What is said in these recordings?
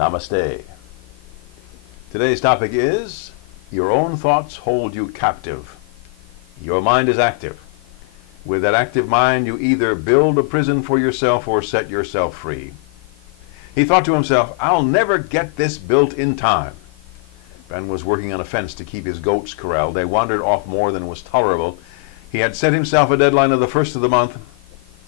Namaste. Today's topic is, your own thoughts hold you captive. Your mind is active. With that active mind, you either build a prison for yourself or set yourself free. He thought to himself, I'll never get this built in time. Ben was working on a fence to keep his goats corralled. They wandered off more than was tolerable. He had set himself a deadline of the 1st of the month.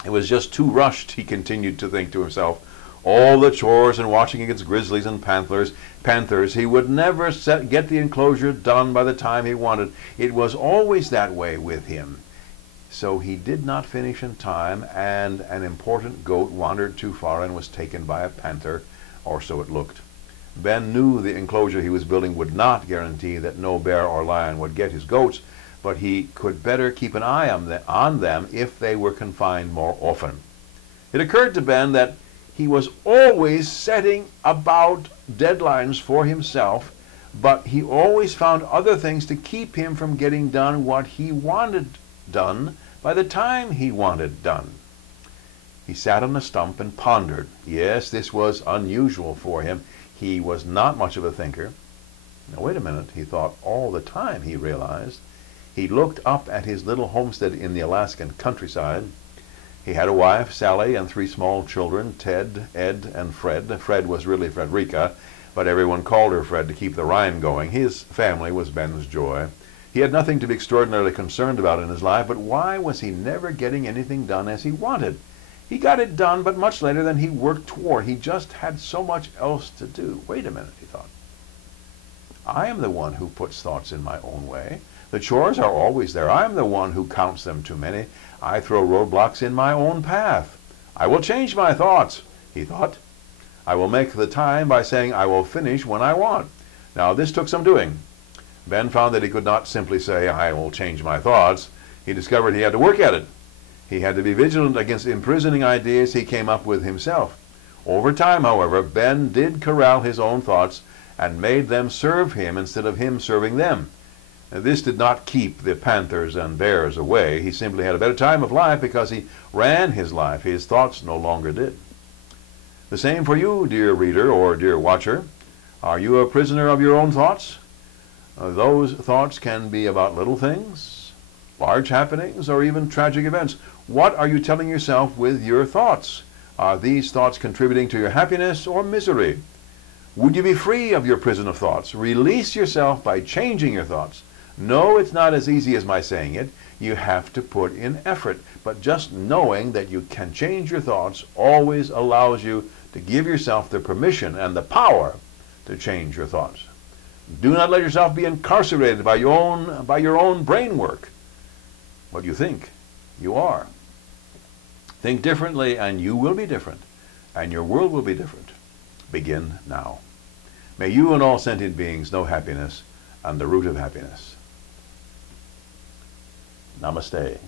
It was just too rushed, he continued to think to himself. All the chores and watching against grizzlies and panthers, he would never get the enclosure done by the time he wanted. It was always that way with him. So he did not finish in time, and an important goat wandered too far and was taken by a panther, or so it looked. Ben knew the enclosure he was building would not guarantee that no bear or lion would get his goats, but he could better keep an eye on them if they were confined more often. It occurred to Ben that he was always setting about deadlines for himself, but he always found other things to keep him from getting done what he wanted done by the time he wanted done. He sat on a stump and pondered. Yes, this was unusual for him. He was not much of a thinker. Now, wait a minute, he thought all the time, he realized. He looked up at his little homestead in the Alaskan countryside. He had a wife, Sally, and 3 small children, Ted, Ed, and Fred. Fred was really Frederica, but everyone called her Fred to keep the rhyme going. His family was Ben's joy. He had nothing to be extraordinarily concerned about in his life, but why was he never getting anything done as he wanted? He got it done, but much later than he worked toward. He just had so much else to do. Wait a minute, he thought. I am the one who puts thoughts in my own way. The chores are always there. I am the one who counts them too many. I throw roadblocks in my own path. I will change my thoughts, he thought. I will make the time by saying I will finish when I want. Now, this took some doing. Ben found that he could not simply say, I will change my thoughts. He discovered he had to work at it. He had to be vigilant against imprisoning ideas he came up with himself. Over time, however, Ben did corral his own thoughts and made them serve him instead of him serving them. This did not keep the panthers and bears away. He simply had a better time of life because he ran his life. His thoughts no longer did. The same for you, dear reader or dear watcher. Are you a prisoner of your own thoughts? Those thoughts can be about little things, large happenings, or even tragic events. What are you telling yourself with your thoughts? Are these thoughts contributing to your happiness or misery? Would you be free of your prison of thoughts? Release yourself by changing your thoughts. No, it's not as easy as my saying it. You have to put in effort. But just knowing that you can change your thoughts always allows you to give yourself the permission and the power to change your thoughts. Do not let yourself be incarcerated by your own brain work. What you think, you are. Think differently and you will be different, and your world will be different. Begin now. May you and all sentient beings know happiness and the root of happiness. Namaste.